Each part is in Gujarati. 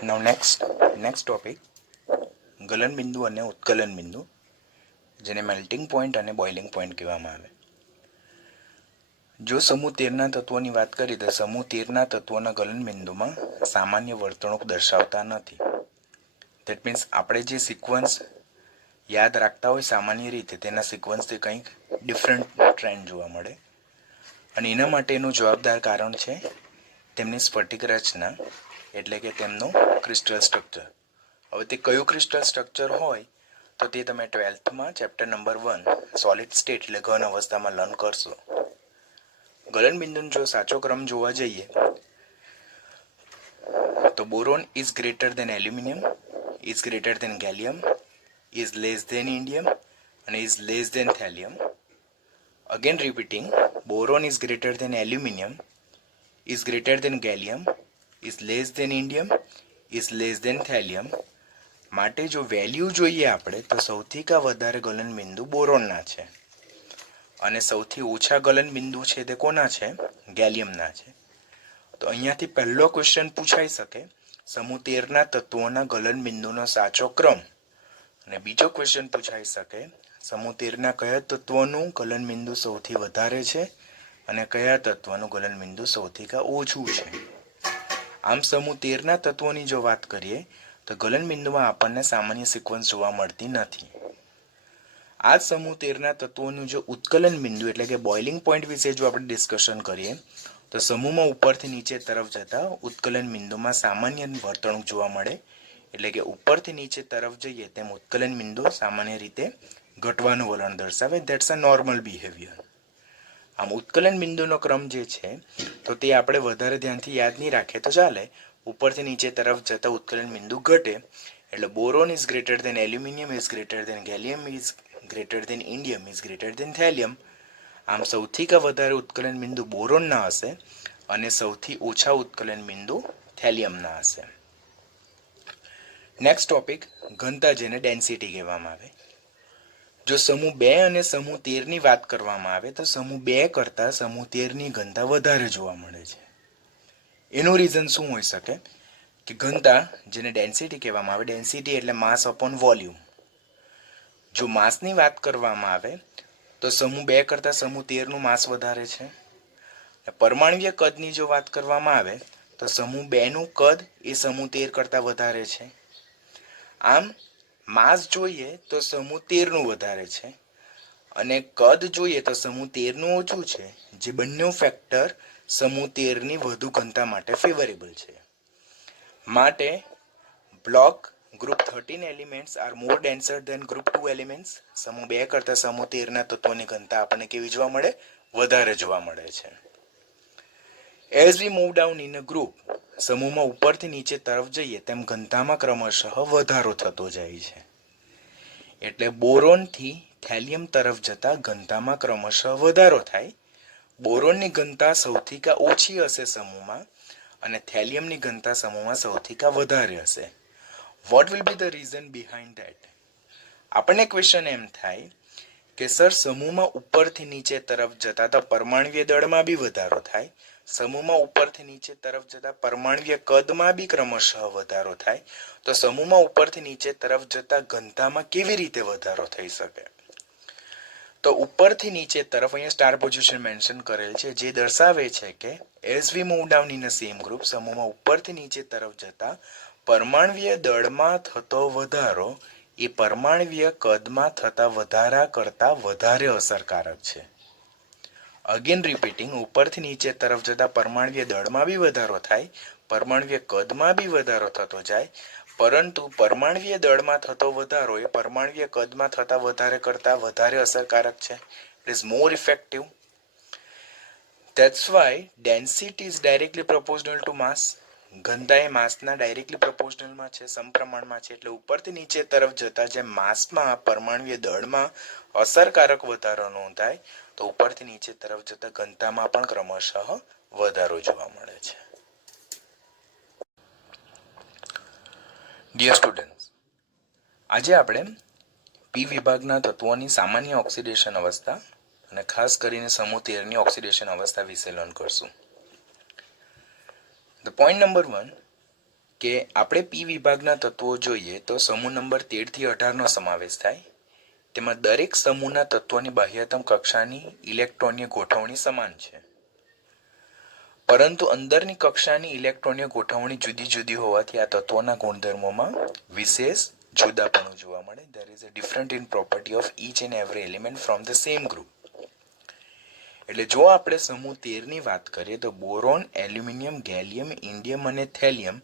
Now next topic ગલન બિંદુ અને ઉત્કલન બિંદુ, જેને મેલ્ટિંગ પોઈન્ટ અને બોઇલિંગ પોઈન્ટ કહેવામાં આવે. જો સમૂહ 13ના તત્વોની વાત કરીએ તો સમૂહ 13ના તત્વોના ગલન બિંદુમાં સામાન્ય વર્તણૂક દર્શાવતા નથી. ધેટ મીન્સ આપણે જે સિક્વન્સ યાદ રાખતા હોય સામાન્ય રીતે તેના સિક્વન્સથી કંઈક ડિફરન્ટ ટ્રેન્ડ જોવા મળે, અને એના માટેનું જવાબદાર કારણ છે તેમની સ્ફટિક રચના, એટલે કે તેમનું ક્રિસ્ટલ સ્ટ્રક્ચર. હવે તે કયું ક્રિસ્ટલ સ્ટ્રક્ચર હોય તો તે તમે 12થમાં ચેપ્ટર નંબર 1 સોલિડ સ્ટેટ એટલે ઘન અવસ્થામાં લર્ન કરશો. ગલન બિંદુનો જો સાચો ક્રમ જોવા જઈએ તો boron is greater than aluminium, is greater than gallium, is less than indium અને is less than thallium. Again repeating, boron is greater than aluminium, is greater than gallium, is less than indium, is less than thallium. માટે જો વેલ્યુ જોઈએ આપણે તો સૌથી કા વધારે ગલન બિંદુ બોરોનના છે અને સૌથી ઓછા ગલન બિંદુ છે તે કોના છે? ગેલિયમના છે. તો અહીંયાથી પહેલો ક્વેશ્ચન પૂછાઈ શકે સમૂહ 13ના તત્વોના ગલન બિંદુનો સાચો ક્રમ, અને બીજો ક્વેશ્ચન પૂછાઈ શકે સમૂહ 13ના કયા તત્વોનું ગલન બિંદુ સૌથી વધારે છે અને કયા તત્વનું ગલન બિંદુ સૌથી કા ઓછું છે. આમ સમૂહ 13ના તત્વોની જો વાત કરીએ તો ગલન બિંદુમાં આપણને સામાન્ય સિક્વન્સ જોવા મળતી નથી. આ સમૂહ 13ના તત્વોનું જો ઉત્કલન બિંદુ એટલે કે બોઇલિંગ પોઈન્ટ વિશે જો આપણે ડિસ્કશન કરીએ તો સમૂહમાં ઉપરથી નીચે તરફ જતા ઉત્કલન બિંદુમાં સામાન્ય વર્તણૂક જોવા મળે, એટલે કે ઉપરથી નીચે તરફ જઈએ તેમ ઉત્કલન બિંદુ સામાન્ય રીતે ઘટવાનું વલણ દર્શાવે. That's a normal behaviour. આમ ઉત્કલન બિંદુનો ક્રમ જે છે તો તે આપણે વધારે ધ્યાનથી યાદ નહીં રાખીએ તો ચાલે. ઉપરથી નીચે તરફ જતા ઉત્કલન બિંદુ ઘટે એટલે boron is greater than aluminium, is greater than gallium, is greater than indium, is greater than thallium. આમ સૌથી કા વધારે ઉત્કલન બિંદુ બોરોનના હશે અને સૌથી ઓછા ઉત્કલન બિંદુ થેલિયમના હશે. નેક્સ્ટ ટોપિક ઘનતા, જેને ડેન્સિટી કહેવામાં આવે. જો સમૂહ 2 અને સમૂહ 13ની વાત કરવામાં આવે તો સમૂહ 2 કરતાં સમૂહ 13ની ઘનતા વધારે જોવા મળે છે. એનું રીઝન શું હોઈ શકે કે ઘનતા, જેને ડેન્સિટી કહેવામાં આવે, ડેન્સિટી એટલે માસ અપોન વોલ્યુમ. જો માસની વાત કરવામાં આવે તો સમૂહ 2 કરતાં સમૂહ 13નું માસ વધારે છે. પરમાણ્વીય કદની જો વાત કરવામાં આવે તો સમૂહ 2નું કદ એ સમૂહ 13 કરતાં વધારે છે. આમ માસ જોઈએ તો સમૂહ 13નું વધારે છે અને કદ જોઈએ તો સમૂહ 13નું ઓછું છે, જે બંને ફેક્ટર સમૂહ 13ની વધુ ઘનતા માટે ફેવરેબલ છે. માટે block group 13 elements are more denser than group 2 elements. સમૂહ 2 કરતાં સમૂહ 13ના તત્વોની ઘનતા આપણને કેવી જોવા મળે? વધારે જોવા મળે છે. As we move down in a group, સમૂહમાં ઉપરથી નીચે તરફ જઈએ તેમ ઘનતામાં ક્રમશઃ વધારો થતો જાય છે. એટલે બોરોનથી થેલિયમ તરફ જતા ઘનતામાં ક્રમશઃ વધારો થાય. બોરોનની ઘનતા સૌથી કા ઓછી હશે સમૂહમાં અને થેલિયમની ઘનતા સમૂહમાં સૌથી કા વધારે હશે. What will be the reason behind that? આપણને ક્વેશ્ચન એમ થાય કે સર સમૂહમાં ઉપરથી નીચે તરફ જતા તો પરમાણ્વીય દળમાં બી વધારો થાય, સમૂહમાં ઉપરથી નીચે તરફ જતા પરમાણ્વીય કદમાં બી ક્રમશઃ વધારો થાય, તો સમૂહમાં ઉપરથી નીચે તરફ જતા ઘનતામાં કેવી રીતે વધારો થઈ શકે? તો ઉપરથી નીચે તરફ અહીંયા સ્ટાર પોઝિશન મેન્શન કરેલ છે, જે દર્શાવે છે કે as we move down in a same group, સમૂહમાં ઉપરથી નીચે તરફ જતા પરમાણ્વીય દળમાં થતો વધારો એ પરમાણ્વીય કદમાં થતા વધારા કરતાં વધારે અસરકારક છે. અગેન રિપીટિંગ, ઉપરથી નીચે તરફ જતા પરમાણ્વીય દળમાં બી વધારો થાય, પરમાણ્વીય કદમાં બી વધારો થતો જાય, પરંતુ પરમાણ્વીય દળમાં થતો વધારો એ પરમાણ્વીય કદમાં થતા વધારે કરતાં વધારે અસરકારક છે. It is more effective. That's why density is directly proportional to mass. ઘનતા એ માસના ડાયરેક્ટલી પ્રોપોર્શનલમાં છે, સમપ્રમાણમાં છે. એટલે ઉપરથી નીચે તરફ જતા જેમ માસમાં પરમાણ્વીય દળમાં અસરકારક વધારો નોંધાય તો ઉપરથી નીચે તરફ જતા ઘનતામાં પણ ક્રમશઃ વધારો જોવા મળે છે. ડિયર સ્ટુડન્ટ્સ, આજે આપણે પી વિભાગના તત્વોની સામાન્ય ઓક્સિડેશન અવસ્થા અને ખાસ કરીને સમૂહ 13ની ઓક્સિડેશન અવસ્થા વિશે લર્ન કરશું. ધ પોઈન્ટ નંબર 1, કે આપણે પી વિભાગના તત્વો જોઈએ તો સમૂહ નંબર 13 થી 18 નો સમાવેશ થાય. તેમાં દરેક સમૂહના તત્વોની બાહ્યતમ કક્ષાની ઇલેક્ટ્રોનીય ગોઠવણી સમાન છે, પરંતુ અંદરની કક્ષાની ઇલેક્ટ્રોનીય ગોઠવણી જુદી જુદી હોવાથી આ તત્વોના ગુણધર્મોમાં વિશેષ જુદાપણું જોવા મળે. There is a difference in property of each and every element from the same group. એટલે જો આપણે સમૂહ 13 ની વાત કરીએ તો બોરોન, એલ્યુમિનિયમ, ગેલિયમ, ઇન્ડિયમ અને થેલિયમ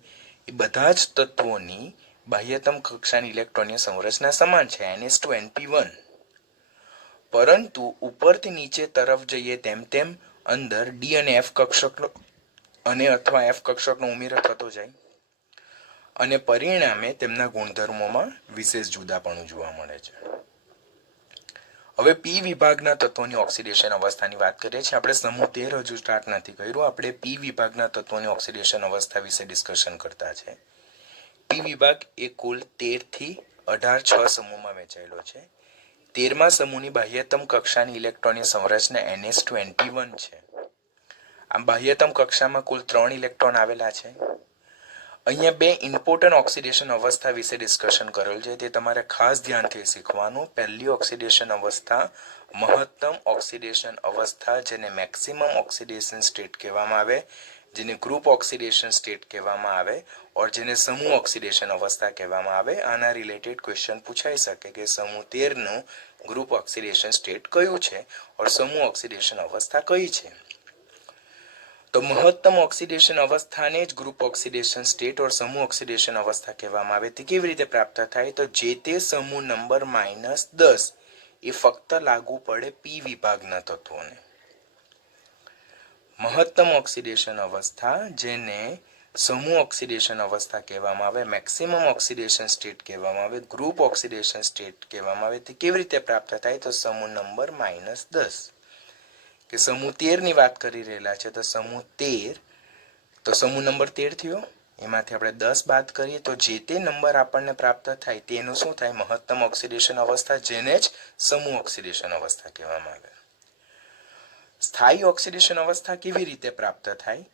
એ બધા જ તત્વોની બાહ્યતમ કક્ષાની ઇલેક્ટ્રોનીય સંરચના સમાન છે, NH2np1. પરંતુ ઉપરથી નીચે તરફ જઈએ તેમ તેમ અંદર ડી અને એફ કક્ષકનો અને અથવા એફ કક્ષકનો ઉમેરો થતો જાય અને પરિણામે તેમના ગુણધર્મોમાં વિશેષ જુદાપણું જોવા મળે છે. હવે પી વિભાગના તત્વોની ઓક્સિડેશન અવસ્થાની વાત કરીએ છીએ. આપણે સમૂહ 13 હજુ સ્ટાર્ટ નથી કર્યું. આપણે પી વિભાગના તત્વોની ઓક્સિડેશન અવસ્થા વિશે ડિસ્કશન કરતા છે. પી વિભાગ એ કુલ 13 થી 18 6 સમૂહમાં વહેંચાયેલો છે. 13મા સમૂહની બાહ્યતમ કક્ષાની ઇલેક્ટ્રોનની સંરચના NH2np1 છે. આ બાહ્યતમ કક્ષામાં કુલ 3 ઇલેક્ટ્રોન આવેલા છે. અહીંયા બે ઇમ્પોર્ટન્ટ ઓક્સિડેશન અવસ્થા વિશે ડિસ્કશન કરેલ છે, તે તમારે ખાસ ધ્યાનથી શીખવાનું. પહેલી ઓક્સિડેશન અવસ્થા મહત્તમ ઓક્સિડેશન અવસ્થા, જેને મેક્સિમમ ઓક્સિડેશન સ્ટેટ કહેવામાં આવે, જેને ગ્રુપ ઓક્સિડેશન સ્ટેટ કહેવામાં આવે और જેને સમૂહ ઓક્સિડેશન અવસ્થા કહેવામાં આવે. આના રિલેટેડ ક્વેશ્ચન પૂછાઈ શકે કે સમૂહ 13 નું ગ્રુપ ઓક્સિડેશન સ્ટેટ કયું છે और સમૂહ ઓક્સિડેશન અવસ્થા કઈ છે. तो महत्तम ऑक्सीडेशन अवस्था ने ग्रुप ऑक्सीडेशन स्टेट और समूह ऑक्सीडेशन अवस्था कहेवामां आवे. ते केवी रीते प्राप्त थाय तो जे ते समूह नंबर -10 ए फक्त लागू पड़े पी विभागना तत्वोने. महत्तम ऑक्सीडेशन अवस्था जेने समूह ऑक्सीडेशन अवस्था कहेवामां आवे, मैक्सिमम ऑक्सीडेशन स्टेट कहेवामां आवे, ग्रुप ऑक्सीडेशन स्टेट कहेवामां आवे. ते केवी रीते प्राप्त थाय तो समूह नंबर -10 કે સમૂહ 13 ની વાત કરી રહેલા છે તો સમૂહ 13 તો સમૂહ નંબર 13 થયો, એમાંથી આપણે 10 બાદ કરીએ તો જે તે નંબર આપણને પ્રાપ્ત થાય તેનું શું થાય, મહત્તમ ઓક્સિડેશન અવસ્થા, જેને જ સમૂહ ઓક્સિડેશન અવસ્થા કહેવામાં આવે. સ્થાયી ઓક્સિડેશન અવસ્થા કેવી રીતે પ્રાપ્ત થાય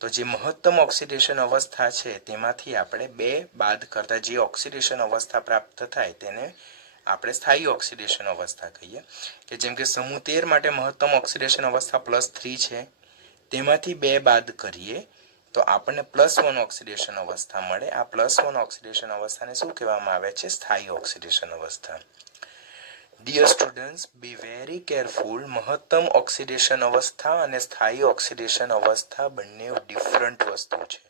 તો જે મહત્તમ ઓક્સિડેશન અવસ્થા છે તેમાંથી આપણે 2 બાદ કરતા જે ઓક્સિડેશન અવસ્થા પ્રાપ્ત થાય તેને આપણે સ્થાયી ઓક્સિડેશન અવસ્થા કહીએ. કે જેમ કે સમૂહ 13 માટે મહત્તમ ઓક્સિડેશન અવસ્થા +3 છે, તેમાંથી 2 બાદ કરીએ તો આપણને +1 ઓક્સિડેશન અવસ્થા મળે. આ +1 ઓક્સિડેશન અવસ્થાને શું કહેવામાં આવે છે, સ્થાયી ઓક્સિડેશન અવસ્થા. Dear students, be very careful. મહત્તમ ઓક્સિડેશન અવસ્થા અને સ્થાયી ઓક્સિડેશન અવસ્થા બંને ડિફરન્ટ વસ્તુ છે.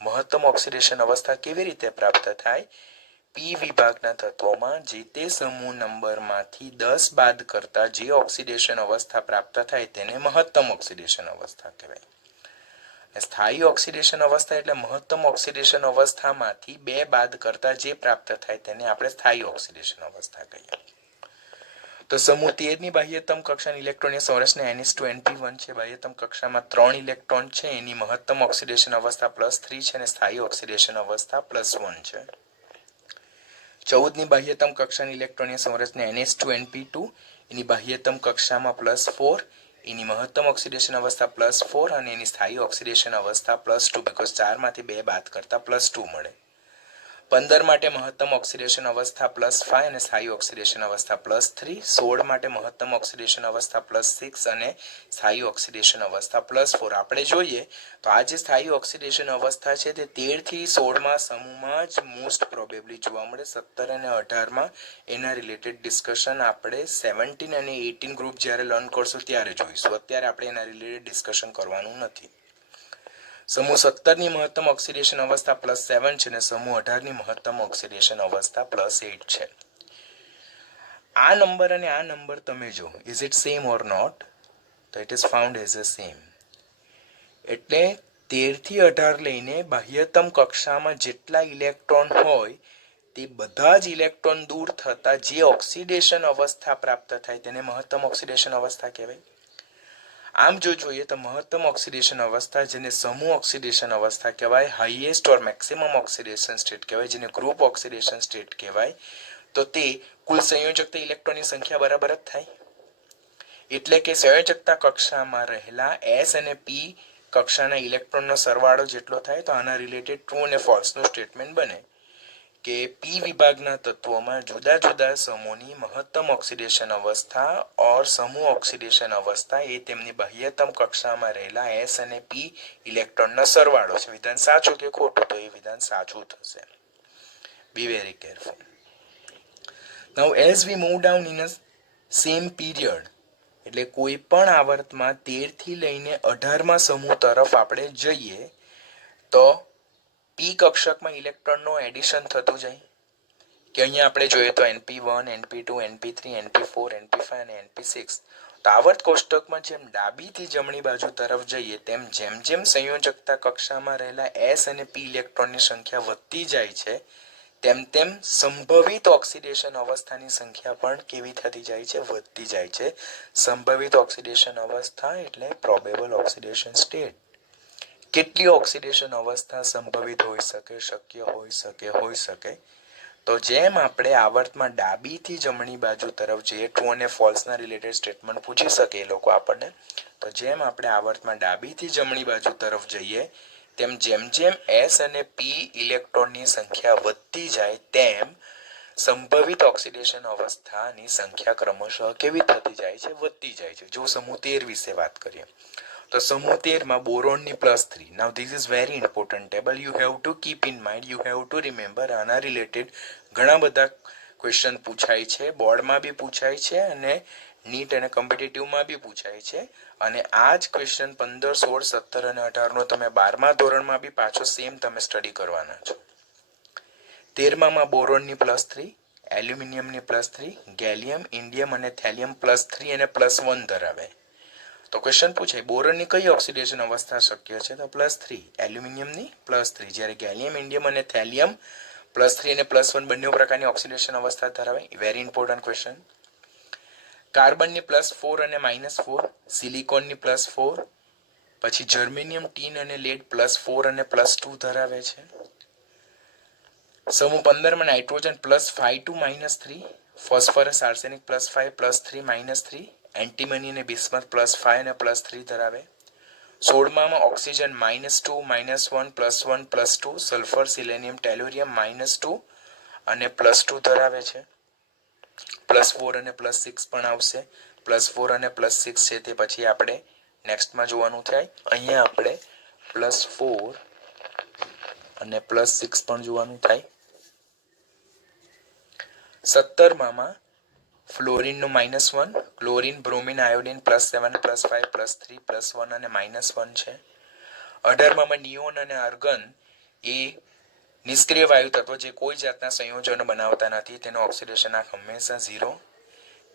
મહત્તમ ઓક્સિડેશન અવસ્થા કેવી રીતે પ્રાપ્ત થાય, પી વિભાગના તત્વોમાં જે તે સમૂહ નંબરમાંથી 10 બાદ કરતા જે ઓક્સિડેશન અવસ્થા પ્રાપ્ત થાય તેને મહત્તમ ઓક્સિડેશન અવસ્થા કહેવાય. સ્થાયી ઓક્સિડેશન અવસ્થા એટલે મહત્તમ ઓક્સિડેશન અવસ્થામાંથી 2 બાદ કરતા જે પ્રાપ્ત થાય તેને આપણે સ્થાયી ઓક્સિડેશન અવસ્થા કહીએ. તો સમૂહ 13 ની બાહ્યતમ કક્ષાની ઇલેક્ટ્રોનની સંરચના NH2np1 છે. બાહ્યતમ કક્ષામાં 3 ઇલેક્ટ્રોન છે, એની મહત્તમ ઓક્સિડેશન અવસ્થા +3 છે અને સ્થાયી ઓક્સિડેશન અવસ્થા +1 છે. 14 ની બાહ્યતમ કક્ષાની ઇલેક્ટ્રોનની સંરચના NH2np2, એની બાહ્યતમ કક્ષામાં +4, એની મહત્તમ ઓક્સિડેશન અવસ્થા +4 અને એની સ્થાયી ઓક્સિડેશન અવસ્થા +2, બીકોઝ 4 માંથી 2 બાદ કરતા +2 મળે. 15 માટે મહત્તમ ઓક્સિડેશન અવસ્થા +5 અને સ્થાયી ઓક્સિડેશન અવસ્થા +3, 16 માટે મહત્તમ ઓક્સિડેશન અવસ્થા +6 અને સ્થાયી ઓક્સિડેશન અવસ્થા +4. આપણે જોઈએ તો આ જે સ્થાયી ઓક્સિડેશન અવસ્થા છે તે 13 થી 16માં સમૂહમાં જ મોસ્ટ પ્રોબેબલી જોવા મળે. 17 અને 18માં એના રિલેટેડ ડિસ્કશન આપણે 17 અને 18 ગ્રુપ જ્યારે લર્ન કરશું ત્યારે જોઈશું. અત્યારે આપણે એના રિલેટેડ ડિસ્કશન કરવાનું નથી. સમૂહ 17 ની મહત્તમ ઓક્સિડેશન અવસ્થા +7 છે અને સમૂહ 18 ની મહત્તમ ઓક્સિડેશન અવસ્થા +8 છે. આ નંબર અને આ નંબર તમે જો, is it same or not, તો it is found as a same. એટલે 13 થી 18 લઈને બાહ્યતમ કક્ષામાં જેટલા ઇલેક્ટ્રોન હોય તે બધા જ ઇલેક્ટ્રોન દૂર થતા જે ઓક્સિડેશન અવસ્થા પ્રાપ્ત થાય તેને મહત્તમ ઓક્સિડેશન અવસ્થા કહેવાય. આમ જો જોઈએ તો મહત્તમ ઓક્સિડેશન અવસ્થા જેને સમૂહ ઓક્સિડેશન અવસ્થા કહેવાય, હાઈએસ્ટ ઓર મેક્સિમમ ઓક્સિડેશન સ્ટેટ કહેવાય, જેને ગ્રુપ ઓક્સિડેશન સ્ટેટ કહેવાય, તો તે કુલ સંયોજકતા ઇલેક્ટ્રોનની સંખ્યા બરાબર જ થાય. એટલે કે સંયોજકતા કક્ષામાં રહેલા S અને P કક્ષાના ઇલેક્ટ્રોનનો સરવાળો જેટલો થાય તો આના રિલેટેડ ટ્રુ અને ફોલ્સનું સ્ટેટમેન્ટ બને કે પી વિભાગના તત્વોમાં જુદા જુદા સમૂહની મહત્તમ ઓક્સિડેશન અવસ્થા ઓર સમૂહ ઓક્સિડેશન અવસ્થા એ તેમની બાહ્યતમ કક્ષામાં રહેલા એસ અને પી ઇલેક્ટ્રોનનો સરવાળો છે. વિધાન સાચું કે ખોટું? તો એ વિધાન સાચું થશે. Be very careful. Now as we move down in a same period, એટલે કોઈ પણ આવર્તમાં 13 થી લઈને 18માં સમૂહ તરફ આપણે જઈએ તો પી કક્ષકમાં ઇલેક્ટ્રોનનું એડિશન થતું જાય કે અહીંયા આપણે જોઈએ તો NP1, NP2, NP3, NP4, NP5 અને NP6. તો આવર્ત કોષ્ટકમાં જેમ ડાબીથી જમણી બાજુ તરફ જઈએ તેમ જેમ જેમ સંયોજકતા કક્ષામાં રહેલા એસ અને પી ઇલેક્ટ્રોનની સંખ્યા વધતી જાય છે તેમ તેમ સંભવિત ઓક્સિડેશન અવસ્થાની સંખ્યા પણ કેવી થતી જાય છે? વધતી જાય છે. સંભવિત ઓક્સિડેશન અવસ્થા એટલે પ્રોબેબલ ઓક્સિડેશન સ્ટેટ. કેટલી ઓક્સિડેશન અવસ્થા સંભવિત હોઈ શકે, શક્ય હોઈ શકે? તો જેમ આપણે આવર્તમાં ડાબીથી જમણી બાજુ તરફ જઈએ, ટ્રુ અને ફોલ્સના રિલેટેડ સ્ટેટમેન્ટ પૂછી શકે એ લોકો આપણને. તો જેમ આપણે આવર્તમાં ડાબીથી જમણી બાજુ તરફ જઈએ તેમ જેમ જેમ એસ અને પી ઇલેક્ટ્રોનની સંખ્યા વધતી જાય તેમ સંભવિત ઓક્સિડેશન અવસ્થાની સંખ્યા ક્રમશઃ કેવી થતી જાય છે? વધતી જાય છે. જો સમૂહ 13 વિશે વાત કરીએ તો સમૂહ 13 માં બોરોનની +3. Now this is very important table. You have to keep in mind, you have to remember. આના રિલેટેડ ઘણા બધા ક્વેશ્ચન પૂછાય છે, બોર્ડમાં બી પૂછાય છે અને નીટ અને કોમ્પિટિટિવમાં બી પૂછાય છે. અને આ જ ક્વેશ્ચન 15, 16, 17 અને 18 નો તમે 12મા ધોરણમાં બી પાછો સેમ તમે સ્ટડી કરવાના છો. 13માં બોરોનની +3, એલ્યુમિનિયમની +3, ગેલિયમ, ઇન્ડિયમ અને થેલિયમ +3 અને +1 ધરાવે. તો ક્વેશ્ચન પૂછાય બોરોનની કઈ ઓક્સિડેશન અવસ્થા શક્ય છે? તો +3. એલ્યુમિનિયમની +3, જ્યારે ગેલિયમ, ઇન્ડિયમ અને થેલિયમ +3 અને +1 બંને પ્રકારની ઓક્સિડેશન અવસ્થા ધરાવે. Very important question. કાર્બનની +4 અને -4, સિલિકોનની +4, પછી જર્મેનિયમ, ટીન અને લેડ +4 અને +2 ધરાવે છે. સમૂહ 15 માં nitrogen +5 to -3, phosphorus arsenic +5, +3, -3, antimony અને બિસ્મથ +5 અને +3 ધરાવે. 16માં ઓક્સિજન -2, -1, +1, +2, સલ્ફર, સિલેનિયમ, ટેલુરિયમ -2 અને +2 ધરાવે છે. +4 અને +6 પણ આવશે. +4 અને +6 છે તે પછી આપણે નેક્સ્ટમાં જોવાનું થાય. અહીંયા આપણે +4 અને +6 પણ જોવાનું થાય. 17માં ફ્લોરિનનું -1, ક્લોરિન, બ્રોમિન, આયોડિન +7, +5, +3, +1 અને -1 છે. 18માં નિયોન અને આર્ગન એ નિષ્ક્રિય વાયુ તત્વો જે કોઈ જાતના સંયોજનો બનાવતા નથી, તેનો ઓક્સિડેશન આંક હંમેશા 0.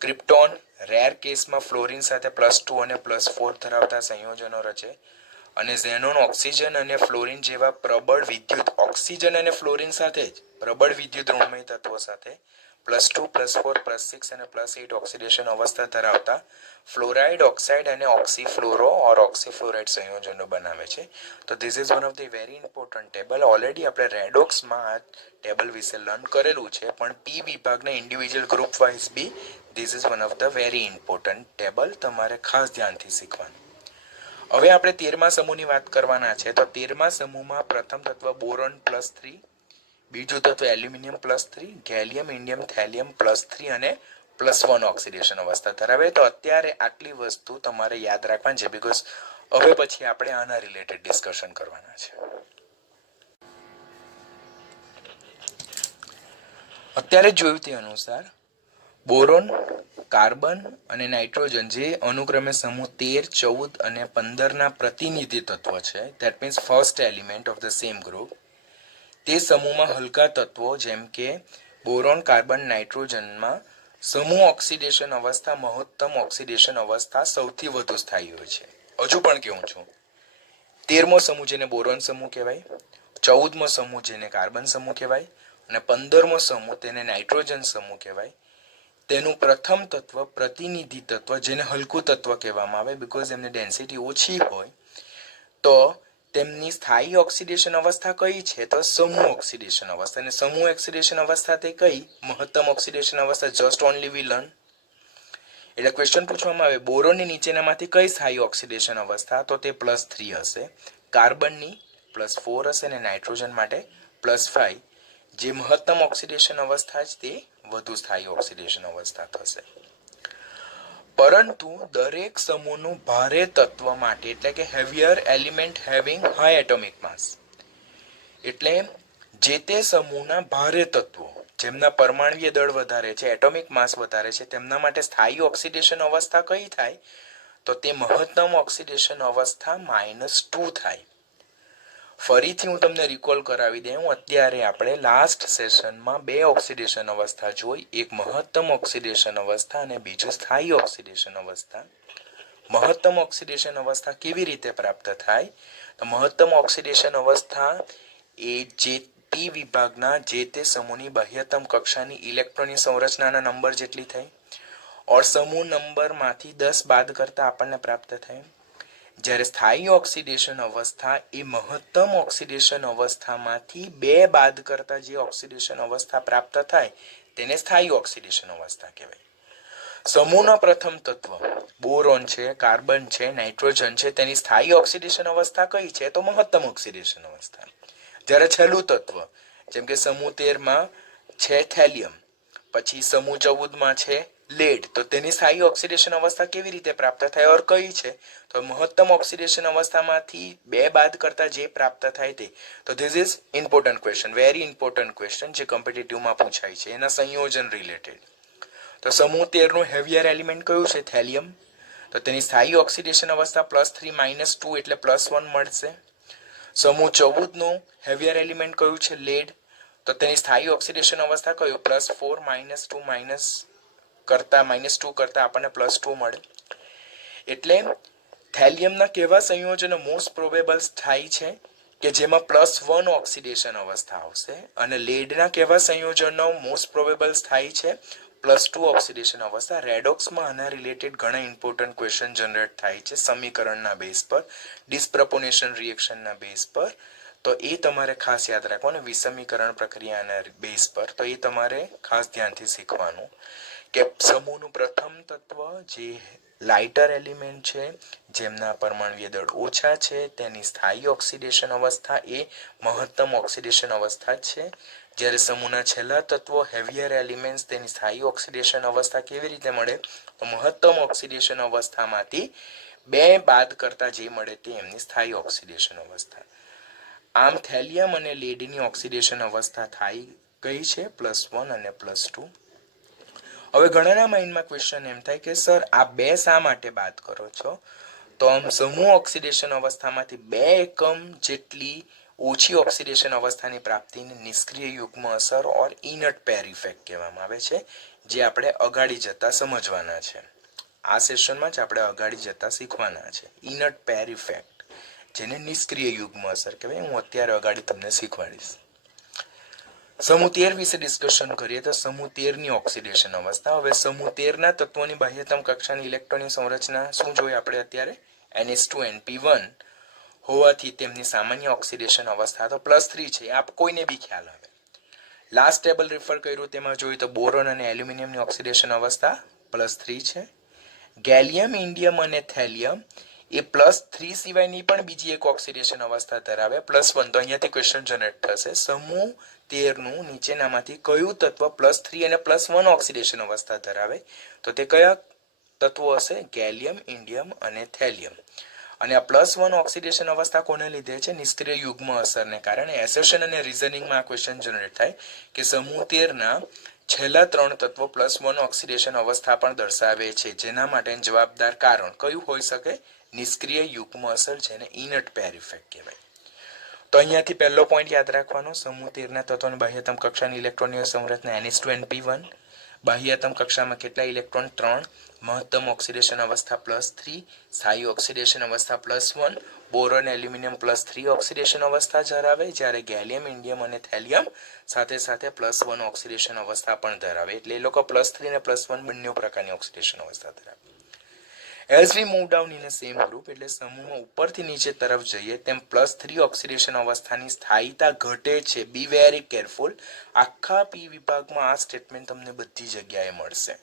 ક્રિપ્ટોન રેર કેસમાં ફ્લોરિન સાથે +2 અને +4 ધરાવતા સંયોજનો રચે અને ઝેનોન ઓક્સિજન અને ફ્લોરિન જેવા પ્રબળ વિદ્યુત ઓક્સિજન અને ફ્લોરિન સાથે જ પ્રબળ વિદ્યુત ઋણમય તત્વો સાથે +2, +4, +6 અને +8 ઓક્સિડેશન અવસ્થા ધરાવતા ફ્લોરાઇડ, ઓક્સાઇડ અને ઓક્સીફ્લોરો ઓર ઓક્સીફ્લોરાઇડ સંયોજનો બનાવે છે. તો this is one of the very important table. Already આપણે રેડોક્સમાં આ ટેબલ વિશે લર્ન કરેલું છે, પણ પી વિભાગના individual group wise be this is one of the very important table. તમારે ખાસ ધ્યાનથી શીખવાનું. હવે આપણે 13મા સમૂહની વાત કરવાના છે. તો 13મા સમૂહમાં પ્રથમ તત્વ બોરોન +3, બીજું તત્વ એલ્યુમિનિયમ +3, ગેલિયમ, ઇન્ડિયમ, થેલિયમ +3 અને +1 ઓક્સિડેશન અવસ્થા ધરાવે. તો અત્યારે આટલી વસ્તુ તમારે યાદ રાખવાની છે, બીકોઝ હવે પછી આપણે આના રિલેટેડ ડિસ્કશન કરવાના છે. અત્યારે જોયું તે અનુસાર બોરોન, કાર્બન અને નાઇટ્રોજન જે અનુક્રમે સમૂહ 13, 14 અને 15ના પ્રતિનિધિ તત્વ છે, that means first element of the same group, તે સમૂહમાં હલકા તત્વો જેમ કે બોરોન, કાર્બન, નાઇટ્રોજનમાં સમૂહ ઓક્સિડેશન અવસ્થા, મહત્તમ ઓક્સિડેશન અવસ્થા સૌથી વધુ સ્થાયી હોય છે. હજુ પણ કહું છું, 13મો સમૂહ જેને બોરોન સમૂહ કહેવાય, 14મો સમૂહ જેને કાર્બન સમૂહ કહેવાય અને 15મો સમૂહ તેને નાઇટ્રોજન સમૂહ કહેવાય. તેનું પ્રથમ તત્વ પ્રતિનિધિ તત્વ જેને હલકું તત્વ કહેવામાં આવે, બીકોઝ એમની ડેન્સિટી ઓછી હોય, તો તેમની સ્થાયી ઓક્સિડેશન અવસ્થા કઈ છે? તો સમૂહ ઓક્સિડેશન અવસ્થા. અને સમૂહ ઓક્સિડેશન અવસ્થા તે કઈ? મહત્તમ ઓક્સિડેશન અવસ્થા. Just only we learn. એટલે ક્વેશ્ચન પૂછવામાં આવે બોરોનની નીચેનામાંથી કઈ સ્થાયી ઓક્સિડેશન અવસ્થા, તો તે +3 હશે, કાર્બનની +4 હશે અને નાઇટ્રોજન માટે +5. જે મહત્તમ ઓક્સિડેશન અવસ્થા છે તે વધુ સ્થાયી ઓક્સિડેશન અવસ્થા થશે. પરંતુ દરેક સમૂહનું ભારે તત્વ માટે એટલે કે heavier element having high atomic માસ, એટલે જે તે સમૂહના ભારે તત્વો જેમના પરમાણ્વીય દળ વધારે છે, એટોમિક માસ વધારે છે, તેમના માટે સ્થાયી ઓક્સિડેશન અવસ્થા કઈ થાય, તો તે મહત્તમ ઓક્સિડેશન અવસ્થા -2 થાય. ફરીથી હું તમને રિકોલ કરાવી દઉં, અત્યારે આપણે લાસ્ટ સેશનમાં 2 ઓક્સિડેશન અવસ્થા જોઈ, એક મહત્તમ ઓક્સિડેશન અવસ્થા અને બીજું સ્થાયી ઓક્સિડેશન અવસ્થા. મહત્તમ ઓક્સિડેશન અવસ્થા કેવી રીતે પ્રાપ્ત થાય, તો મહત્તમ ઓક્સિડેશન અવસ્થા એ જે ટી વિભાગના જે તે સમૂહની બાહ્યતમ કક્ષાની ઇલેક્ટ્રોનની સંરચનાના નંબર જેટલી થઈ, ઓર સમૂહ નંબરમાંથી 10 બાદ કરતા આપણને પ્રાપ્ત થાય. જ્યારે સ્થાયી ઓક્સિડેશન અવસ્થા એ મહત્તમ ઓક્સિડેશન અવસ્થામાંથી 2 બાદ કરતા જે ઓક્સિડેશન અવસ્થા પ્રાપ્ત થાય તેને સ્થાયી ઓક્સિડેશન અવસ્થા કહેવાય. સમૂહના પ્રથમ તત્વ બોરોન છે, કાર્બન છે, નાઇટ્રોજન છે, તેની સ્થાયી ઓક્સિડેશન અવસ્થા કઈ છે, તો મહત્તમ ઓક્સિડેશન અવસ્થા. જ્યારે છેલ્લું તત્વ જેમ કે સમૂહ 13 માં છે થેલિયમ, પછી સમૂહ 14 માં છે લેડ, તો તેની સ્થાયી ઓક્સિડેશન અવસ્થા કેવી રીતે પ્રાપ્ત થાય ઓર કઈ છે, તો મહત્તમ ઓક્સિડેશન અવસ્થામાંથી 2 બાદ કરતા જે પ્રાપ્ત થાય તે. તો this is important question, very important question, જે કોમ્પિટિટિવમાં પૂછાય છે એના સંયોજન રિલેટેડ. તો સમૂહ 13 નું હેવિયર એલિમેન્ટ કયું છે, થેલિયમ, તો તેની સ્થાયી ઓક્સિડેશન અવસ્થા +3 -2 એટલે +1 મળશે. સમૂહ 14 નું હેવિયર એલિમેન્ટ કયું છે, લેડ, તો તેની સ્થાયી ઓક્સિડેશન અવસ્થા કયું, +4 -2 કરતા આપણને +2 મળે. એટલે થેલિયમના કેવા સંયોજનો મોસ્ટ પ્રોબેબલ થાય છે કે જેમાં +1 ઓક્સિડેશન અવસ્થા આવશે, અને લેડના કેવા સંયોજનો મોસ્ટ પ્રોબેબલ થાય છે +2 ઓક્સિડેશન અવસ્થા. રેડોક્સમાં આના રિલેટેડ ઘણા ઇમ્પોર્ટન્ટ ક્વેશ્ચન જનરેટ થાય છે સમીકરણના બેઝ પર, ડિસ્પ્રોપોર્શનલ રિએક્શનના બેઝ પર. તો એ તમારે ખાસ યાદ રાખવાનું, વિષમીકરણ પ્રક્રિયાના બેઝ પર. તો એ તમારે ખાસ ધ્યાનથી શીખવાનું કે સમૂહનું પ્રથમ તત્વ જે લાઇટર એલિમેન્ટ છે, જેમના પરમાણ્વીય દળ ઓછા છે, તેની સ્થાયી ઓક્સિડેશન અવસ્થા એ મહત્તમ ઓક્સિડેશન અવસ્થા છે. જ્યારે સમૂહના છેલ્લા તત્વો હેવિયર એલિમેન્ટ્સ, તેની સ્થાયી ઓક્સિડેશન અવસ્થા કેવી રીતે મળે, તો મહત્તમ ઓક્સિડેશન અવસ્થામાંથી 2 બાદ કરતા જે મળે તે એમની સ્થાયી ઓક્સિડેશન અવસ્થા. આમ થેલિયમ અને લેડની ઓક્સિડેશન અવસ્થા થાય કઈ છે, +1 અને +2. હવે ઘણાના માઇન્ડમાં ક્વેશ્ચન એમ થાય કે સર આ 2 શા માટે બાદ કરો છો, તો આમ સમૂહ ઓક્સિડેશન અવસ્થામાંથી 2 એકમ જેટલી ઓછી ઓક્સિડેશન અવસ્થાની પ્રાપ્તિને નિષ્ક્રિય યુગ્મ અસર ઓર ઇનટ પેર ઇફેક્ટ કહેવામાં આવે છે, જે આપણે અગાડી જતા સમજવાના છે. આ સેશનમાં જ આપણે અગાડી જતા શીખવાના છે ઇનટ પેર ઇફેક્ટ, જેને નિષ્ક્રિય યુગ્મ અસર કહેવાય. હું અત્યારે અગાડી તમને શીખવાડીશ. સમૂહ 13 વિશે ડિસ્કશન કરીએ તો સમૂહ 13 ની ઓક્સિડેશન અવસ્થા. હવે સમૂહ 13 ના તત્વોની બાહ્યતમ કક્ષાની ઇલેક્ટ્રોનની સંરચના શું જોઈએ આપણે અત્યારે, NH2np1 હોવાથી તેમની સામાન્ય ઓક્સિડેશન અવસ્થા તો +3 છે, આપ કોઈને બી ખ્યાલ આવે. લાસ્ટ ટેબલ રેફર કર્યું તેમાં જોઈએ તો બોરોન અને એલ્યુમિનિયમની ઓક્સિડેશન અવસ્થા +3 છે. ગેલિયમ, ઇન્ડિયમ અને થેલિયમ એ +3 સિવાયની પણ બીજી એક ઓક્સિડેશન અવસ્થા ધરાવે, +1. તો અહીંયાથી ક્વેશ્ચન જનરેટ થશે, સમૂહ 13 નું નીચેનામાંથી કયું તત્વ +3 અને +1 ઓક્સિડેશન અવસ્થા ધરાવે, તો તે કયા તત્વો હશે, ગેલિયમ, ઇન્ડિયમ અને થેલિયમ. અને આ +1 ઓક્સિડેશન અવસ્થા કોને લીધે છે, નિષ્ક્રિય યુગ્મ અસરને કારણે. એસેશન અને રીઝનિંગમાં આ ક્વેશ્ચન જનરેટ થાય કે સમૂહ 13 ના છેલ્લા 3 તત્વો +1 ઓક્સિડેશન અવસ્થા પણ દર્શાવે છે, જેના માટે જવાબદાર કારણ કયું હોઈ શકે, નિષ્ક્રિય યુગ્મ અસર, જેને ઇનટ પેર ઇફેક્ટ કહેવાય. તો અહીંયાથી પહેલો પોઈન્ટ યાદ રાખવાનો, સમૂહ 13 ના તત્વોની બાહ્યતમ કક્ષાની ઇલેક્ટ્રોનની સંરચના NH2np1, બાહ્યતમ કક્ષામાં કેટલા ઇલેક્ટ્રોન, 3, મહત્તમ ઓક્સિડેશન અવસ્થા +3, સ્થાયી ઓક્સિડેશન અવસ્થા +1. બોરોન, એલ્યુમિનિયમ +3 ઓક્સિડેશન અવસ્થા ધરાવે, જ્યારે ગેલિયમ, ઇન્ડિયમ અને થેલિયમ સાથે સાથે +1 ઓક્સિડેશન અવસ્થા પણ ધરાવે. એટલે એ લોકો +3 અને +1 બંને પ્રકારની ઓક્સિડેશન અવસ્થા ધરાવે. As we move down in a same group, એટલે સમૂહમાં ઉપરથી નીચે તરફ જઈએ તેમ +3 ઓક્સિડેશન અવસ્થાની સ્થાયીતા ઘટે છે. બી વેરી કેરફુલ. આખા પી વિભાગમાં આ સ્ટેટમેન્ટ તમને બધી જગ્યાએ મળશે.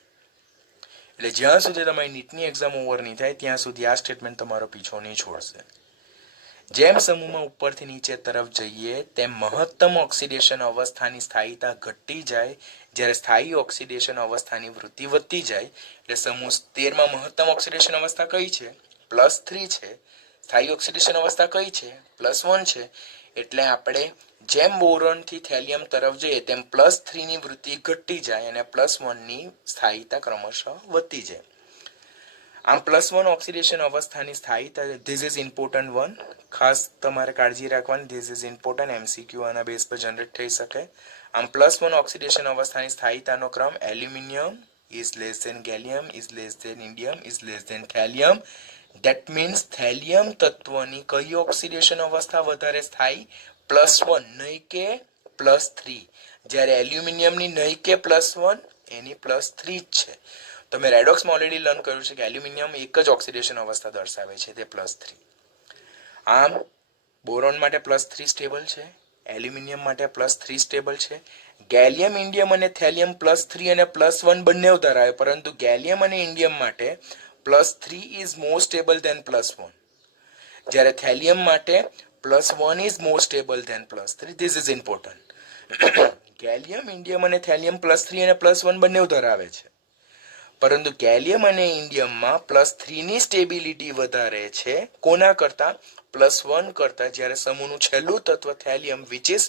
એટલે જ્યાં સુધી તમારી નીટની એક્ઝામ ઓવર નહીં થાય ત્યાં સુધી આ સ્ટેટમેન્ટ તમારો પીછો નહીં છોડશે. જેમ સમૂહમાં ઉપરથી નીચે તરફ જઈએ તેમ મહત્તમ ઓક્સિડેશન અવસ્થાની સ્થાયીતા ઘટતી જાય, જ્યારે સ્થાયી ઓક્સિડેશન અવસ્થાની વૃત્તિ વધતી જાય. એટલે સમૂહ 13 માં મહત્તમ ઓક્સિડેશન અવસ્થા કઈ છે? +3 છે. સ્થાયી ઓક્સિડેશન અવસ્થા કઈ છે? +1 છે. એટલે આપણે જેમ બોરોનથી થેલિયમ તરફ જઈએ તેમ +3 ની વૃત્તિ ઘટતી જાય અને +1 ની સ્થાયીતા ક્રમશઃ વધતી જાય. આમ +1 ઓક્સિડેશન અવસ્થાની સ્થાયીતા, ધીસ ઇઝ ઇમ્પોર્ટન્ટ વન, ખાસ તમારે કાળજી રાખવાની, ધીસ ઇઝ ઇમ્પોર્ટન્ટ, MCQ આના બેઝ પર જનરેટ થઈ શકે. આમ +1 ઓક્સિડેશન અવસ્થાની સ્થાયીતાનો ક્રમ aluminium is less than gallium is less than indium is less than thallium. That means thallium તત્વની કઈ ઓક્સિડેશન અવસ્થા વધારે સ્થાયી? +1, નહીં કે +3. જ્યારે એલ્યુમિનિયમની નહીં કે +1, એની +3 જ છે. તો મેં રેડોક્સમાં ઓલરેડી લર્ન કર્યું છે કે એલ્યુમિનિયમ એક જ ઓક્સિડેશન અવસ્થા દર્શાવે છે, તે +3. આમ બોરોન માટે +3 સ્ટેબલ છે, એલ્યુમિનિયમ માટે +3 સ્ટેબલ છે. ગેલિયમ, ઇન્ડિયમ અને થેલિયમ +3 અને +1 બંને ધરાવે, પરંતુ ગેલિયમ અને ઇન્ડિયમ માટે +3 ઇઝ મોર સ્ટેબલ ધેન +1, જ્યારે થેલિયમ માટે +1 is more stable than +3. This is important. Gallium, indium અને થેલિયમ +3 અને +1 બંને ધરાવે છે, પરંતુ ગેલિયમ અને ઇન્ડિયમમાં +3 ની સ્ટેબિલિટી વધારે છે. કોના કરતા? +1 કરતા. જ્યારે સમૂહનું છેલ્લું તત્વ thallium which is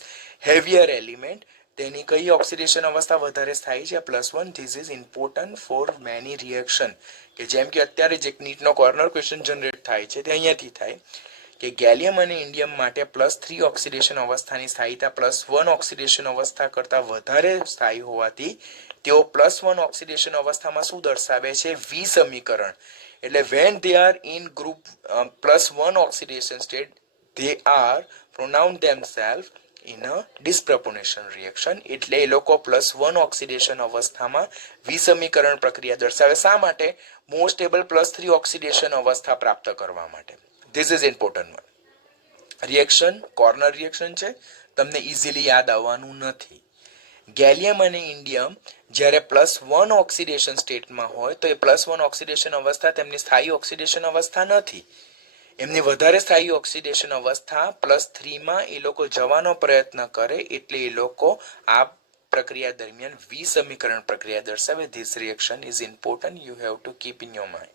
heavier element, તેની કઈ ઓક્સિડેશન અવસ્થા વધારે સ્થાયી છે? +1. This is important for many reaction, કે જેમ કે અત્યારે જે નીટનો કોર્નર ક્વેશ્ચન જનરેટ થાય છે તે અહીંયાથી થાય કે ગેલિયમ અને ઇન્ડિયમ માટે +3 ઓક્સિડેશન અવસ્થાની સ્થાયીતા +1 ઓક્સિડેશન અવસ્થા કરતાં વધારે સ્થાયી હોવાથી તેઓ +1 ઓક્સિડેશન અવસ્થામાં શું દર્શાવે છે? V સમીકરણ. એટલે when they are in group +1 oxidation state, they are pronounce themselves in a disproportion reaction. એટલે એ લોકો +1 ઓક્સિડેશન અવસ્થામાં V સમીકરણ પ્રક્રિયા દર્શાવે. શા માટે? મોર સ્ટેબલ +3 ઓક્સિડેશન અવસ્થા પ્રાપ્ત કરવા માટે. This is important one. Reaction corner reaction છે, તમને ઇઝીલી યાદ આવવાનું નથી. ગેલિયમ અને ઇન્ડિયમ જ્યારે +1 ઓક્સિડેશન સ્ટેટમાં હોય તો એ +1 ઓક્સિડેશન અવસ્થા તેમની સ્થાયી ઓક્સિડેશન અવસ્થા નથી. એમની વધારે સ્થાયી ઓક્સિડેશન અવસ્થા +3 માં એ લોકો જવાનો પ્રયત્ન કરે, એટલે એ લોકો આ પ્રક્રિયા દરમિયાન V સમીકરણ પ્રક્રિયા દર્શાવે. This reaction is important, you have to keep in your mind.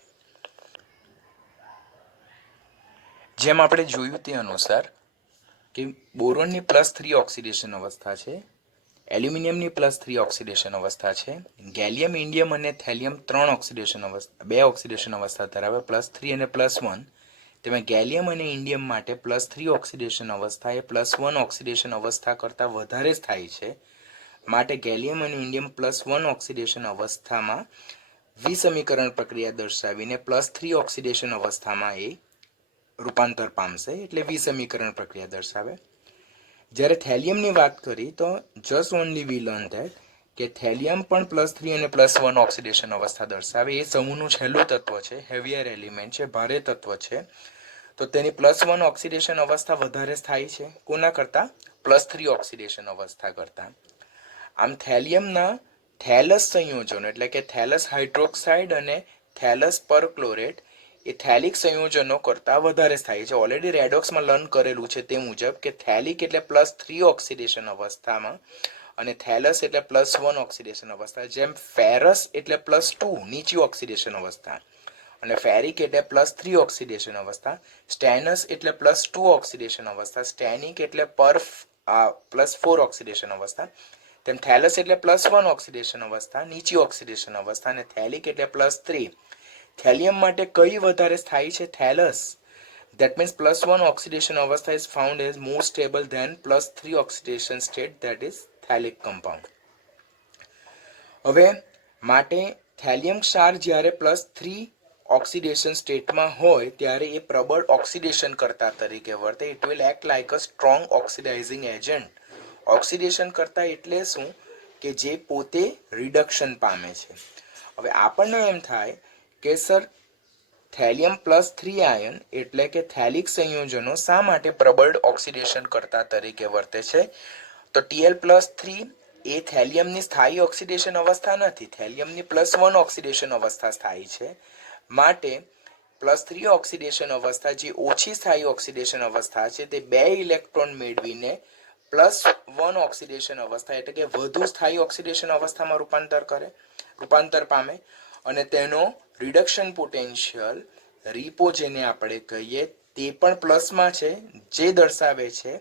જેમ આપણે જોયું તે અનુસાર કે બોરોનની +3 ઓક્સિડેશન અવસ્થા છે, એલ્યુમિનિયમની +3 ઓક્સિડેશન અવસ્થા છે, ગેલિયમ, ઇન્ડિયમ અને થેલિયમ 3 ઓક્સિડેશન અવસ્થા 2 ઓક્સિડેશન અવસ્થા ધરાવે, +3 અને +1. તેમાં ગેલિયમ અને ઇન્ડિયમ માટે +3 ઓક્સિડેશન અવસ્થા એ +1 ઓક્સિડેશન અવસ્થા કરતાં વધારે સ્થાયી છે. માટે ગેલિયમ અને ઇન્ડિયમ +1 ઓક્સિડેશન અવસ્થામાં V સમીકરણ પ્રક્રિયા દર્શાવીને +3 ઓક્સિડેશન અવસ્થામાં એ રૂપાંતર પામશે, એટલે V સમીકરણ પ્રક્રિયા દર્શાવે. જ્યારે થેલિયમની વાત કરી તો just only we learn that કે થેલિયમ પણ +3 અને +1 ઓક્સિડેશન અવસ્થા દર્શાવે. એ સમૂહનું છેલ્લું તત્વ છે, હેવિયર એલિમેન્ટ છે, ભારે તત્વ છે, તો તેની +1 ઓક્સિડેશન અવસ્થા વધારે સ્થાયી છે. કોના કરતાં? +3 ઓક્સિડેશન અવસ્થા કરતાં. આમ થેલિયમના થેલસ સંયોજનો એટલે કે થેલસ હાઇડ્રોક્સાઇડ અને થેલસ પરક્લોરેટ એ થેલિક સંયોજનો કરતાં વધારે સ્થાયી છે. ઓલરેડી રેડોક્સમાં લર્ન કરેલું છે તે મુજબ કે થેલિક એટલે +3 ઓક્સિડેશન અવસ્થામાં અને થેલસ એટલે +1 ઓક્સિડેશન અવસ્થા. જેમ ફેરસ એટલે +2 નીચી ઓક્સિડેશન અવસ્થા અને ફેરિક એટલે +3 ઓક્સિડેશન અવસ્થા. સ્ટેનસ એટલે +2 ઓક્સિડેશન અવસ્થા. સ્ટેનિક એટલે +4 ઓક્સિડેશન અવસ્થા. તેમ થેલસ એટલે +1 ઓક્સિડેશન અવસ્થા, નીચી ઓક્સિડેશન અવસ્થા, અને થેલિક એટલે +3. થેલિયમ માટે કઈ વધારે સ્થાયી છે? થેલસ. That means +1 oxidation avastha is found as more stable than +3 oxidation state, that is thalic compound. હવે માટે થેલિયમ ક્ષાર જ્યારે +3 ઓક્સિડેશન સ્ટેટમાં હોય ત્યારે એ પ્રબળ ઓક્સિડેશન કરતા તરીકે વર્તે. It will act like a strong oxidising agent. Oxidation કરતા એટલે શું? કે જે પોતે રિડક્શન પામે છે. હવે આપણને એમ થાય કે સર થેલિયમ +3 આયન એટલે કે થેલિક સંયોજનો શા માટે પ્રબળ ઓક્સિડેશન કરતા તરીકે વર્તે છે? તો Tl+3 એ થેલિયમની સ્થાયી ઓક્સિડેશન અવસ્થા નથી, થેલિયમની +1 ઓક્સિડેશન અવસ્થા સ્થાયી છે, માટે +3 ઓક્સિડેશન અવસ્થા જે ઓછી સ્થાયી ઓક્સિડેશન અવસ્થા છે તે 2 ઇલેક્ટ્રોન મેળવીને +1 ઓક્સિડેશન અવસ્થા એટલે કે વધુ સ્થાયી ઓક્સિડેશન અવસ્થામાં રૂપાંતર પામે અને તેનો રિડક્શન પોટેન્શિયલ રીપો જેને આપણે કહીએ તે પણ પ્લસમાં છે, જે દર્શાવે છે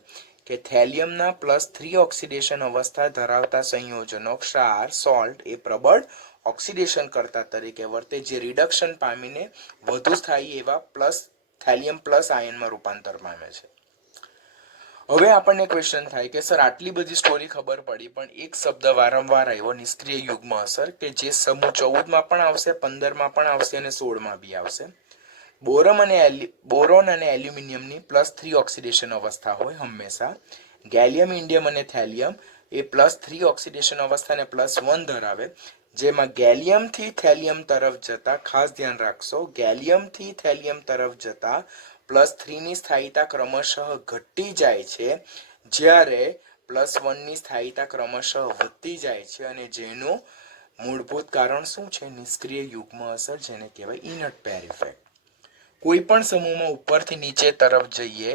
કે થેલિયમના +3 ઓક્સિડેશન અવસ્થા ધરાવતા સંયોજનો ક્ષાર સોલ્ટ એ પ્રબળ ઓક્સિડેશન કરતા તરીકે વર્તે, જે રિડક્શન પામીને વધુ સ્થાયી એવા થેલિયમ પ્લસ આયનમાં રૂપાંતર પામે છે. હવે આપણને ક્વેશ્ચન થાય કે સર આટલી બધી સ્ટોરી ખબર પડી પણ એક શબ્દ વારંવાર આવ્યો નિષ્ક્રિય યુગ્મ અસર, કે જે સમૂહ 14 માં પણ આવશે, 15 માં પણ આવશે અને 16 માં બી આવશે. બોરોન અને એલ્યુમિનિયમની +3 ઓક્સિડેશન અવસ્થા હોય હંમેશા. ગેલિયમ ઇન્ડિયમ અને થેલિયમ એ +3 ઓક્સિડેશન અવસ્થાને +1 ધરાવે, જેમાં ગેલિયમથી થેલિયમ તરફ જતા ખાસ ધ્યાન રાખશો, ગેલિયમથી થેલિયમ તરફ જતા +3 ની સ્થાયીતા ક્રમશઃ ઘટી જાય છે, જ્યારે +1 ની સ્થાયીતા ક્રમશઃ વધતી જાય છે, અને જેનું મૂળભૂત કારણ શું છે? નિષ્ક્રિય યુગ્મ અસર, જેને કહેવાય ઇનર્ટ પેર ઇફેક્ટ. કોઈ પણ સમૂહમાં ઉપરથી નીચે તરફ જઈએ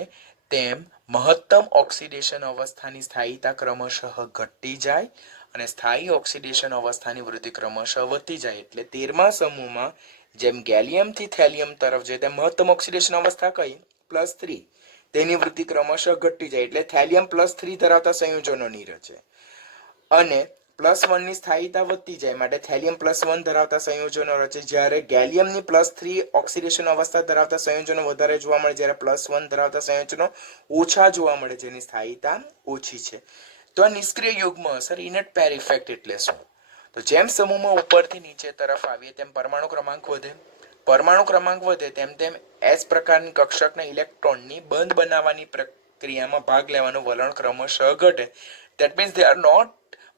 તેમ મહત્તમ ઓક્સિડેશન અવસ્થાની સ્થાયીતા ક્રમશઃ ઘટતી જાય અને સ્થાયી ઓક્સિડેશન અવસ્થાની વૃદ્ધિ ક્રમશઃ વધતી જાય. એટલે 13મા સમૂહમાં જેમ ગેલિયમથી થેલિયમ તરફ જાય તેમ મહત્તમ ઓક્સિડેશન અવસ્થા કઈ? +3, તેની વૃદ્ધિ ક્રમશઃ ઘટતી જાય, એટલે થેલિયમ +3 ધરાવતા સંયોજનો ની રચે અને +1 ની સ્થાયીતા વધતી જાય માટે થેલિયમ +1 ધરાવતા સંયોજનો રચે, જ્યારે ગેલિયમની +3 ઓક્સિડેશન અવસ્થા ધરાવતા સંયોજનો વધારે જોવા મળે, જ્યારે +1 ધરાવતા સંયોજનો ઓછા જોવા મળે, જેની સ્થાયીતા ઓછી છે. તો આ નિષ્ક્રિય યુગ્મ અસર ઇનર્ટ પેર ઇફેક્ટ એટલે શું? તો જેમ સમૂહમાં ઉપરથી નીચે તરફ આવીએ તેમ પરમાણુ ક્રમાંક વધે, પરમાણુ ક્રમાંક વધે તેમ તેમ S પ્રકારની કક્ષકના ઇલેક્ટ્રોનની બંધ બનાવવાની પ્રક્રિયામાં ભાગ લેવાનું વલણ ક્રમશઃ ઘટે. That means they are not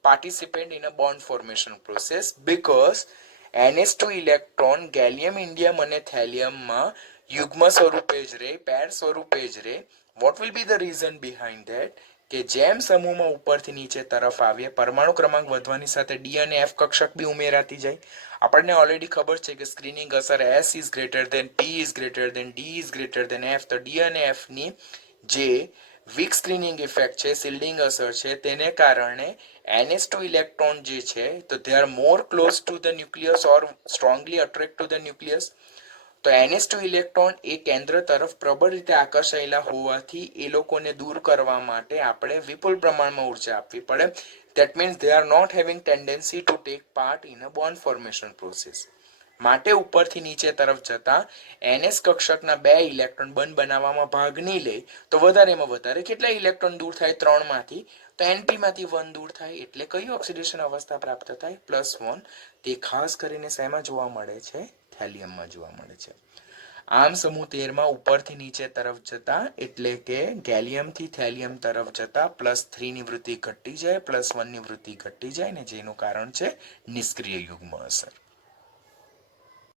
participate in a bond formation process because NH2 electron gallium indium અને થેલિયમમાં યુગ્મ સ્વરૂપે જ રહે, પેર સ્વરૂપે જ રહે. What will be the reason behind that? કે જેમ સમૂહમાં ઉપરથી નીચે તરફ આવીએ પરમાણુ ક્રમાંક વધવાની સાથે ડી અને એફ કક્ષક બી ઉમેરાતી જાય. આપણને ઓલરેડી ખબર છે કે સ્ક્રીનિંગ અસર S is greater than P is greater than D is greater than F, તો ડી અને એફ ની જે વીક સ્ક્રીનિંગ ઇફેક્ટ છે, શિલ્ડિંગ અસર છે, તેને કારણે NH2 ઇલેક્ટ્રોન જે છે તો they are more close to the nucleus or strongly attract to the nucleus. તો NH2 ઇલેક્ટ્રોન એ કેન્દ્ર તરફ પ્રબળ રીતે આકર્ષાયેલા હોવાથી એ લોકોને દૂર કરવા માટે આપણે વિપુલ પ્રમાણમાં ઉર્જા આપવી પડે. That means they are not having tendency to take part in a bond formation process. માટે ઉપરથી નીચે તરફ જતા NS કક્ષકના 2 ઇલેક્ટ્રોન બંધ બનાવવામાં ભાગ નહીં લે તો વધારેમાં વધારે કેટલા ઇલેક્ટ્રોન દૂર થાય? 3 માંથી. તો NP માંથી 1 દૂર થાય, એટલે કઈ ઓક્સિડેશન અવસ્થા પ્રાપ્ત થાય? +1. તે ખાસ કરીને શેમાં જોવા મળે છે? થેલિયમમાં જોવા મળે છે. આમ સમૂહ 13માં ઉપરથી નીચે તરફ જતા એટલે કે ગેલિયમથી થેલિયમ તરફ જતા +3 ની વૃદ્ધિ ઘટતી જાય, +1 ની વૃદ્ધિ ઘટતી જાય ને જેનું કારણ છે નિષ્ક્રિય યુગ્મ અસર.